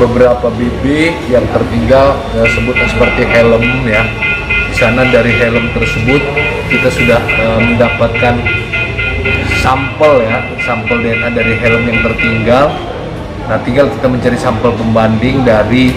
beberapa BB yang tertinggal, sebut seperti helm ya. Di sana dari helm tersebut kita sudah mendapatkan sampel ya, sampel DNA dari helm yang tertinggal. Nah, tinggal kita mencari sampel pembanding dari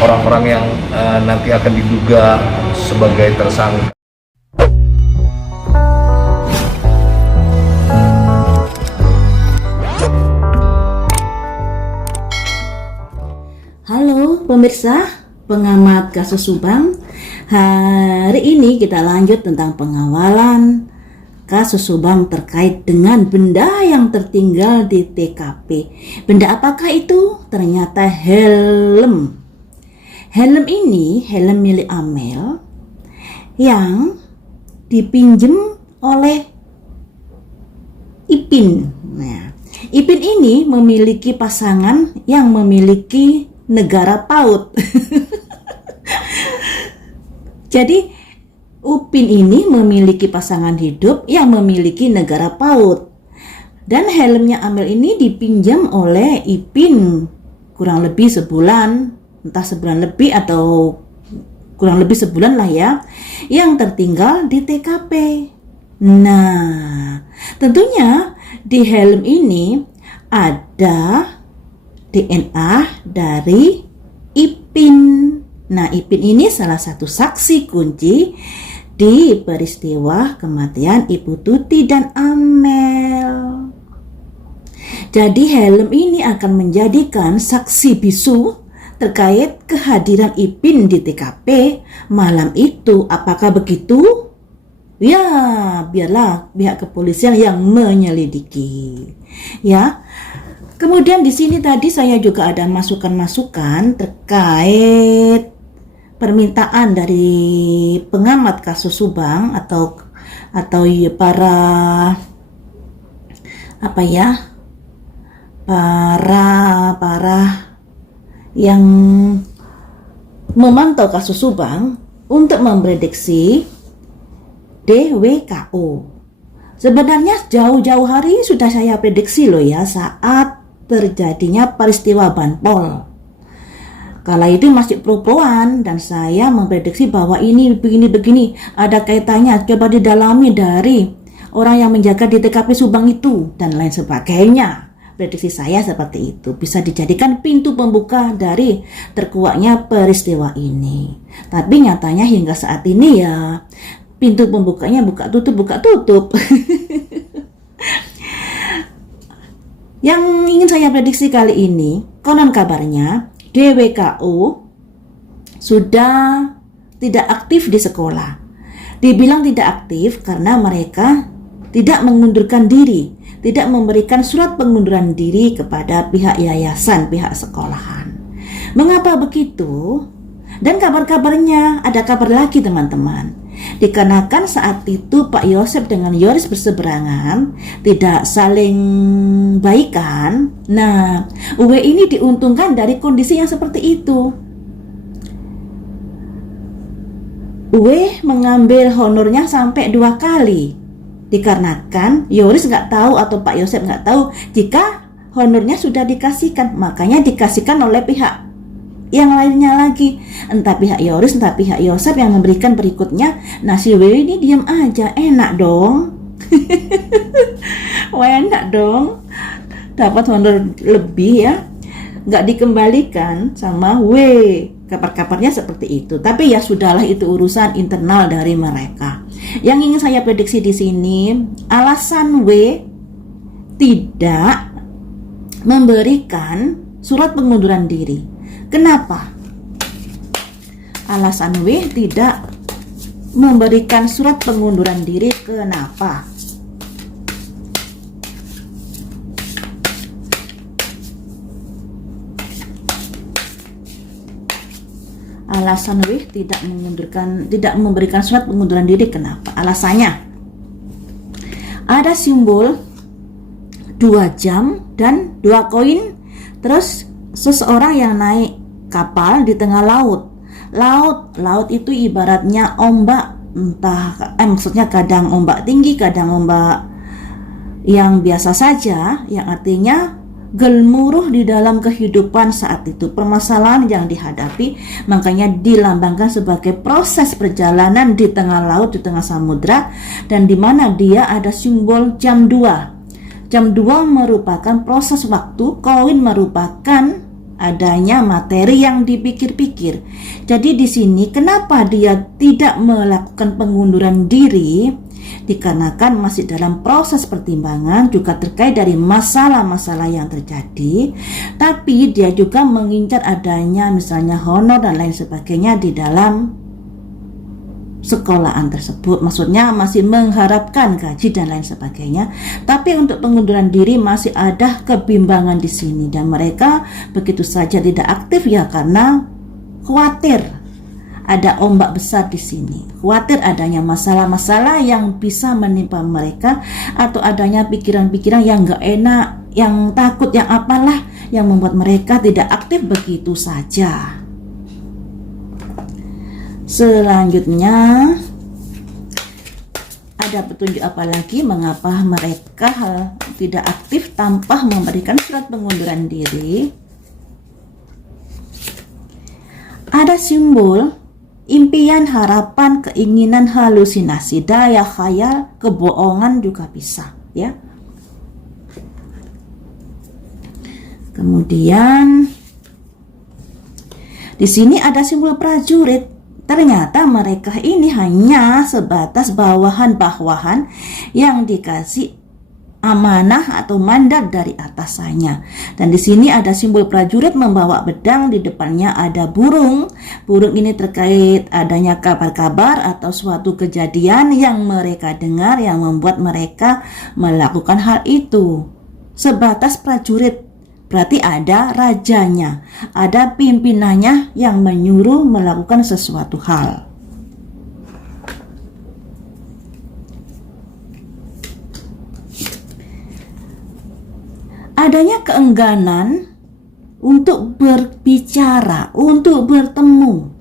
orang-orang yang nanti akan diduga sebagai tersangka. Halo pemirsa, pengamat kasus Subang. Hari ini kita lanjut tentang pengawalan kasus Subang terkait dengan benda yang tertinggal di TKP. Benda apakah itu? Ternyata helm. Helm ini helm milik Amel yang dipinjem oleh Ipin. Nah, Ipin ini memiliki pasangan yang memiliki negara PAUD. Jadi Upin ini memiliki pasangan hidup yang memiliki negara PAUD. Dan helmnya Amel ini dipinjam oleh Ipin kurang lebih sebulan, entah sebulan lebih atau kurang lebih sebulan lah ya, yang tertinggal di TKP. Nah, tentunya di helm ini ada DNA dari Ipin. Nah, Ipin ini salah satu saksi kunci di peristiwa kematian Ibu Tuti dan Amel. Jadi helm ini akan menjadikan saksi bisu terkait kehadiran Ipin di TKP malam itu. Apakah begitu? Ya, biarlah pihak kepolisian yang menyelidiki. Ya. Kemudian di sini tadi saya juga ada masukan-masukan terkait permintaan dari pengamat kasus Subang atau para yang memantau kasus Subang untuk memprediksi DWKO. Sebenarnya jauh-jauh hari sudah saya prediksi loh ya, saat terjadinya peristiwa Banpol. Kala itu masih pro-proan dan saya memprediksi bahwa ini begini ada kaitannya, coba didalami dari orang yang menjaga di TKP Subang itu dan lain sebagainya. Prediksi saya seperti itu, bisa dijadikan pintu pembuka dari terkuaknya peristiwa ini. Tapi nyatanya hingga saat ini ya pintu pembukanya buka tutup. Yang ingin saya prediksi kali ini, konon kabarnya DWKO sudah tidak aktif di sekolah. Dibilang tidak aktif karena mereka tidak mengundurkan diri, tidak memberikan surat pengunduran diri kepada pihak yayasan, pihak sekolahan. Mengapa begitu? Dan kabar-kabarnya, ada kabar lagi teman-teman. Dikarenakan saat itu Pak Yosep dengan Yoris berseberangan, tidak saling baikan. Nah, UW ini diuntungkan dari kondisi yang seperti itu. UW mengambil honornya sampai 2 kali. Dikarenakan Yoris nggak tahu atau Pak Yosep nggak tahu jika honornya sudah dikasihkan. Makanya dikasihkan oleh pihak yang lainnya lagi, entah pihak Yoris, entah pihak Yosep yang memberikan berikutnya. Nah, si W ini diam aja, enak dong. Wah, enak dong, dapat honor lebih ya, nggak dikembalikan sama W. Kabar-kabarnya seperti itu. Tapi ya sudahlah, itu urusan internal dari mereka. Yang ingin saya prediksi di sini, alasan W tidak memberikan surat pengunduran diri. Kenapa? Alasan W tidak memberikan surat pengunduran diri, kenapa? Alasan W tidak memberikan surat pengunduran diri, kenapa? Alasannya ada simbol 2 jam dan 2 koin, terus seseorang yang naik kapal di tengah laut. Laut itu ibaratnya ombak, maksudnya kadang ombak tinggi, kadang ombak yang biasa saja, yang artinya gemuruh di dalam kehidupan saat itu, permasalahan yang dihadapi, makanya dilambangkan sebagai proses perjalanan di tengah laut, di tengah samudra, dan di mana dia ada simbol jam 2. Jam 2 merupakan proses waktu, koin merupakan adanya materi yang dipikir-pikir. Jadi di sini kenapa dia tidak melakukan pengunduran diri? Dikarenakan masih dalam proses pertimbangan, juga terkait dari masalah-masalah yang terjadi, tapi dia juga mengincar adanya misalnya honor dan lain sebagainya di dalam sekolahan tersebut. Maksudnya masih mengharapkan gaji dan lain sebagainya. Tapi untuk pengunduran diri masih ada kebimbangan di sini, dan mereka begitu saja tidak aktif ya karena khawatir ada ombak besar di sini, khawatir adanya masalah-masalah yang bisa menimpa mereka, atau adanya pikiran-pikiran yang gak enak, yang takut, yang apalah, yang membuat mereka tidak aktif begitu saja. Selanjutnya ada petunjuk apa lagi mengapa mereka tidak aktif tanpa memberikan surat pengunduran diri? Ada simbol impian, harapan, keinginan, halusinasi, daya khayal, kebohongan juga bisa, ya. Kemudian di sini ada simbol prajurit. Ternyata mereka ini hanya sebatas bawahan-bawahan yang dikasih amanah atau mandat dari atasannya. Dan di sini ada simbol prajurit membawa pedang, di depannya ada burung. Burung ini terkait adanya kabar-kabar atau suatu kejadian yang mereka dengar yang membuat mereka melakukan hal itu. Sebatas prajurit, berarti ada rajanya, ada pimpinannya yang menyuruh melakukan sesuatu hal. Adanya keengganan untuk berbicara, untuk bertemu.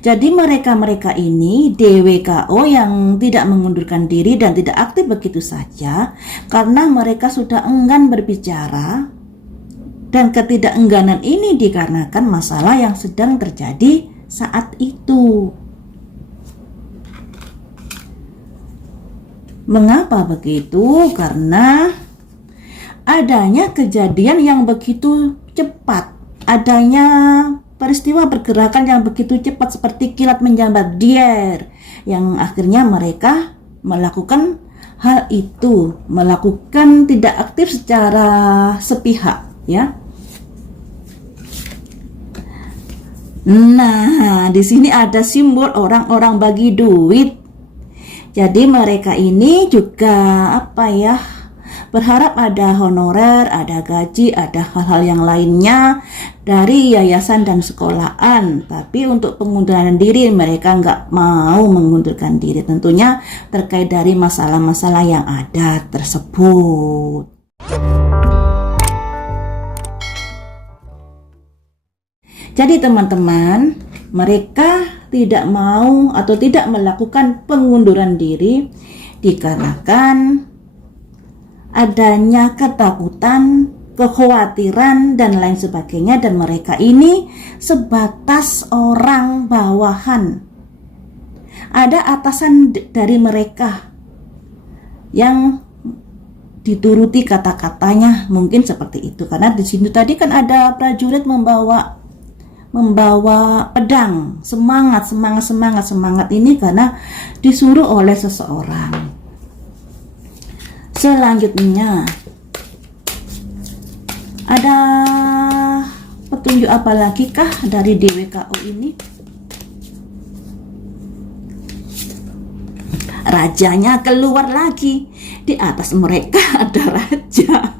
Jadi mereka-mereka ini DWKO yang tidak mengundurkan diri dan tidak aktif begitu saja karena mereka sudah enggan berbicara, dan ketidakengganan ini dikarenakan masalah yang sedang terjadi saat itu. Mengapa begitu? Karena adanya kejadian yang begitu cepat, adanya peristiwa pergerakan yang begitu cepat seperti kilat menyambar dier, yang akhirnya mereka melakukan hal itu, melakukan tidak aktif secara sepihak, ya. Nah, di sini ada simbol orang-orang bagi duit. Jadi mereka ini juga berharap ada honorer, ada gaji, ada hal-hal yang lainnya dari yayasan dan sekolahan. Tapi untuk pengunduran diri mereka nggak mau mengundurkan diri, tentunya terkait dari masalah-masalah yang ada tersebut. Jadi teman-teman, mereka tidak mau atau tidak melakukan pengunduran diri dikarenakan adanya ketakutan, kekhawatiran, dan lain sebagainya, dan mereka ini sebatas orang bawahan. Ada atasan dari mereka yang dituruti kata-katanya, mungkin seperti itu. Karena di sini tadi kan ada prajurit membawa pedang, semangat ini karena disuruh oleh seseorang. Selanjutnya ada petunjuk apa lagi kah dari DWKO ini? Rajanya keluar lagi. Di atas mereka ada raja.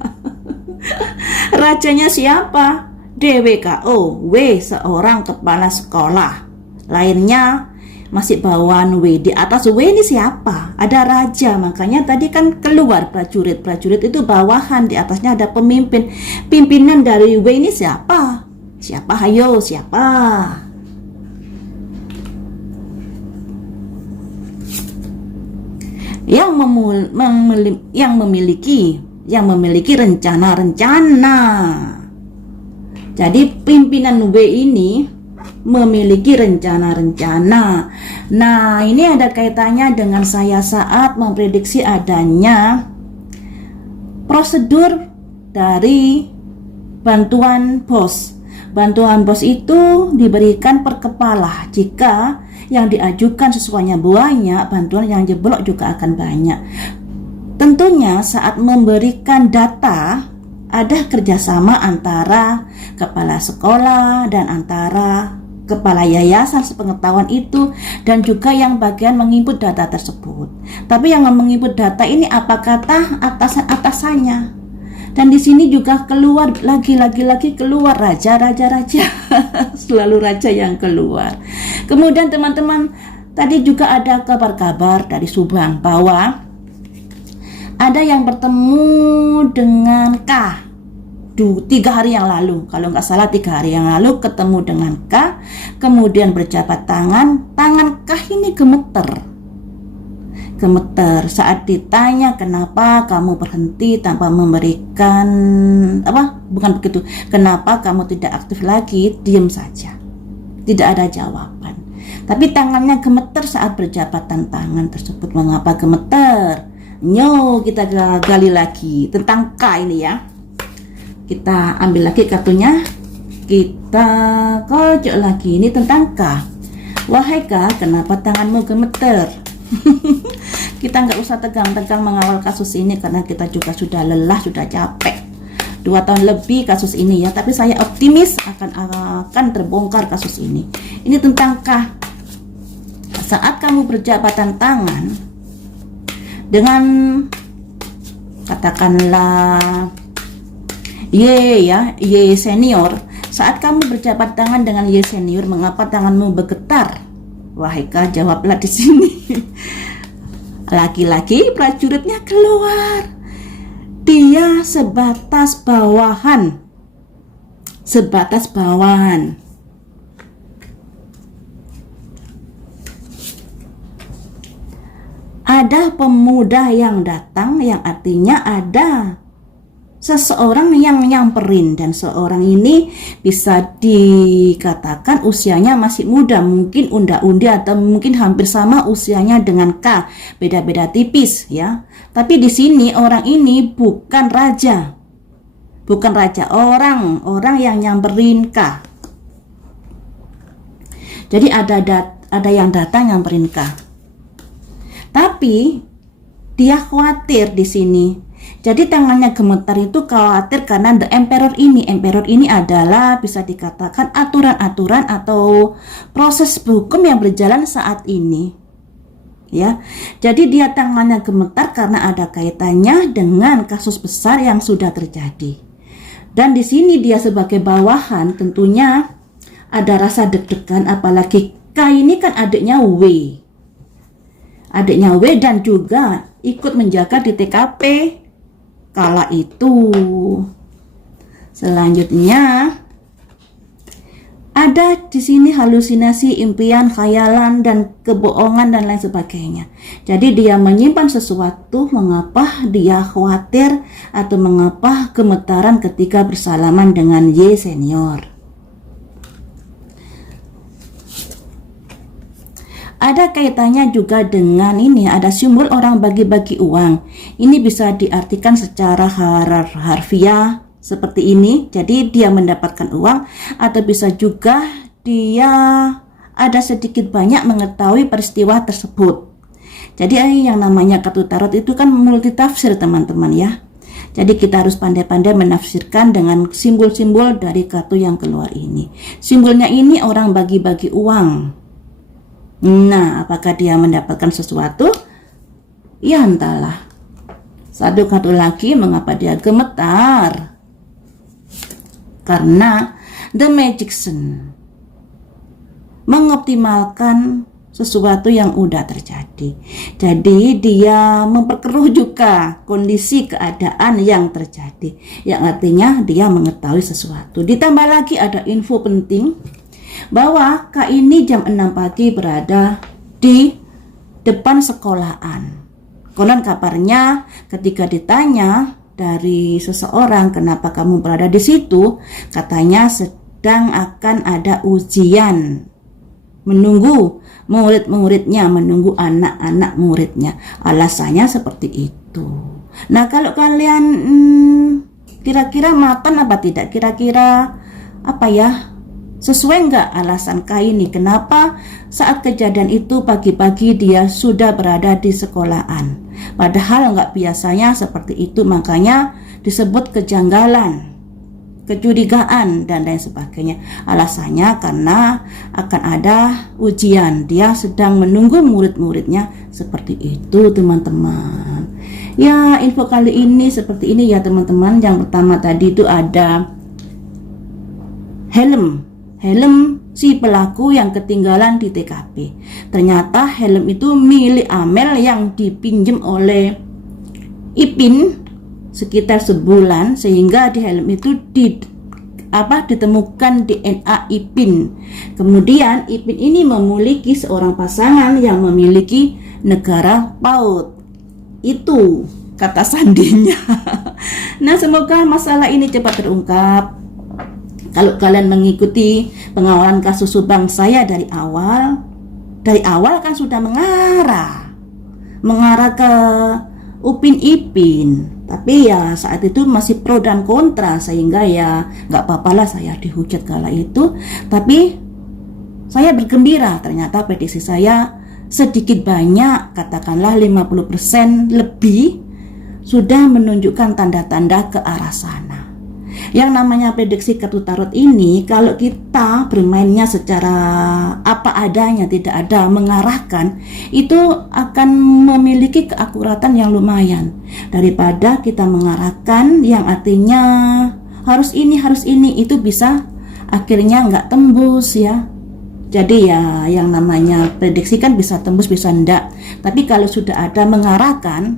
Rajanya siapa? DWKO, W seorang kepala sekolah. Lainnya masih bawahan W. Di atas W ini siapa? Ada raja. Makanya tadi kan keluar prajurit. Prajurit itu bawahan, di atasnya ada pemimpin. Pimpinan dari W ini siapa? Siapa? Hayo, siapa? Yang memiliki yang memiliki rencana-rencana. Jadi pimpinan W ini memiliki rencana-rencana. Nah, ini ada kaitannya dengan saya saat memprediksi adanya prosedur dari bantuan BOS. Bantuan BOS itu diberikan per kepala. Jika yang diajukan sesuainya banyak, bantuan yang jeblok juga akan banyak. Tentunya saat memberikan data, ada kerjasama antara kepala sekolah dan antara kepala yayasan sepengetahuan itu, dan juga yang bagian menginput data tersebut. Tapi yang menginput data ini apa kata atasan-atasannya. Dan di sini juga keluar lagi keluar raja selalu raja yang keluar. Kemudian teman-teman, tadi juga ada kabar-kabar dari Subang bahwa ada yang bertemu dengan K 3 hari yang lalu, kalau nggak salah 3 hari yang lalu ketemu dengan K, kemudian berjabat tangan K ini gemeter saat ditanya kenapa kamu berhenti tanpa memberikan bukan begitu, kenapa kamu tidak aktif lagi, diam saja, tidak ada jawaban. Tapi tangannya gemeter saat berjabatan tangan tersebut. Mengapa gemeter? Kita gali lagi tentang K ini ya. Kita ambil lagi kartunya, kita kocok lagi, ini tentang K. Wahai K, kenapa tanganmu gemeter? Kita nggak usah tegang-tegang mengawal kasus ini karena kita juga sudah lelah, sudah capek 2 tahun lebih kasus ini ya. Tapi saya optimis akan terbongkar kasus ini. Ini tentang K. Saat kamu berjabatan tangan dengan katakanlah Y senior, saat kamu berjabat tangan dengan Y senior, mengapa tanganmu bergetar? Wahai K, jawablah di sini. Lagi-lagi prajuritnya keluar. Dia sebatas bawahan. Ada pemuda yang datang, yang artinya ada seseorang yang nyamperin, dan seorang ini bisa dikatakan usianya masih muda, mungkin unda-undi atau mungkin hampir sama usianya dengan K, beda-beda tipis ya. Tapi di sini orang ini bukan raja, orang yang nyamperin K. Jadi ada yang datang nyamperin K, tapi dia khawatir di sini. Jadi tangannya gemetar itu khawatir karena the emperor ini adalah bisa dikatakan aturan-aturan atau proses hukum yang berjalan saat ini. Ya. Jadi dia tangannya gemetar karena ada kaitannya dengan kasus besar yang sudah terjadi. Dan di sini dia sebagai bawahan tentunya ada rasa deg-degan, apalagi K ini kan adiknya W. Dan juga ikut menjaga di TKP kala itu. Selanjutnya ada di sini halusinasi, impian, khayalan, dan kebohongan dan lain sebagainya. Jadi dia menyimpan sesuatu, mengapa dia khawatir atau mengapa gemetaran ketika bersalaman dengan Y senior. Ada kaitannya juga dengan ini, ada simbol orang bagi-bagi uang. Ini bisa diartikan secara harfiah seperti ini. Jadi dia mendapatkan uang, atau bisa juga dia ada sedikit banyak mengetahui peristiwa tersebut. Jadi yang namanya kartu tarot itu kan multitafsir teman-teman ya. Jadi kita harus pandai-pandai menafsirkan dengan simbol-simbol dari kartu yang keluar ini. Simbolnya ini orang bagi-bagi uang. Nah, apakah dia mendapatkan sesuatu? Ya entahlah. Satu kartu lagi, mengapa dia gemetar? Karena The Magician mengoptimalkan sesuatu yang udah terjadi. Jadi dia memperkeruh juga kondisi keadaan yang terjadi, yang artinya dia mengetahui sesuatu. Ditambah lagi ada info penting bahwa K ini jam 6 pagi berada di depan sekolahan. Konon kabarnya ketika ditanya dari seseorang, kenapa kamu berada di situ? Katanya sedang akan ada ujian, menunggu murid-muridnya, menunggu anak-anak muridnya. Alasannya seperti itu. Nah, kalau kalian kira-kira mapan apa tidak? Kira-kira apa ya? Sesuai nggak alasan Kaini? Kenapa saat kejadian itu pagi-pagi dia sudah berada di sekolahan? Padahal nggak biasanya seperti itu, makanya disebut kejanggalan, kecurigaan, dan lain sebagainya. Alasannya karena akan ada ujian. Dia sedang menunggu murid-muridnya, seperti itu teman-teman. Ya, info kali ini seperti ini ya teman-teman. Yang pertama tadi itu ada helm si pelaku yang ketinggalan di TKP. Ternyata helm itu milik Amel yang dipinjam oleh Ipin sekitar sebulan, sehingga di helm itu ditemukan DNA Ipin. Kemudian Ipin ini memiliki seorang pasangan yang memiliki negara PAUD. Itu kata sandinya. Nah, semoga masalah ini cepat terungkap. Kalau kalian mengikuti pengawalan kasus Subang saya dari awal kan sudah mengarah ke Upin Ipin. Tapi ya saat itu masih pro dan kontra, sehingga ya nggak apa-apalah saya dihujat kala itu. Tapi saya bergembira, ternyata prediksi saya sedikit banyak, katakanlah 50% lebih, sudah menunjukkan tanda-tanda ke arah sana. Yang namanya prediksi kartu tarot ini, kalau kita bermainnya secara apa adanya, tidak ada mengarahkan, itu akan memiliki keakuratan yang lumayan daripada kita mengarahkan yang artinya harus ini, itu bisa akhirnya nggak tembus ya. Jadi ya yang namanya prediksi kan bisa tembus bisa enggak, tapi kalau sudah ada mengarahkan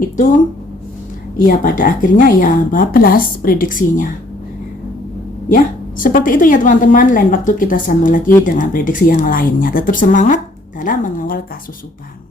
itu ya pada akhirnya ya bablas prediksinya. Ya, seperti itu ya teman-teman. Lain waktu kita sambung lagi dengan prediksi yang lainnya. Tetap semangat dalam mengawal kasus Subang.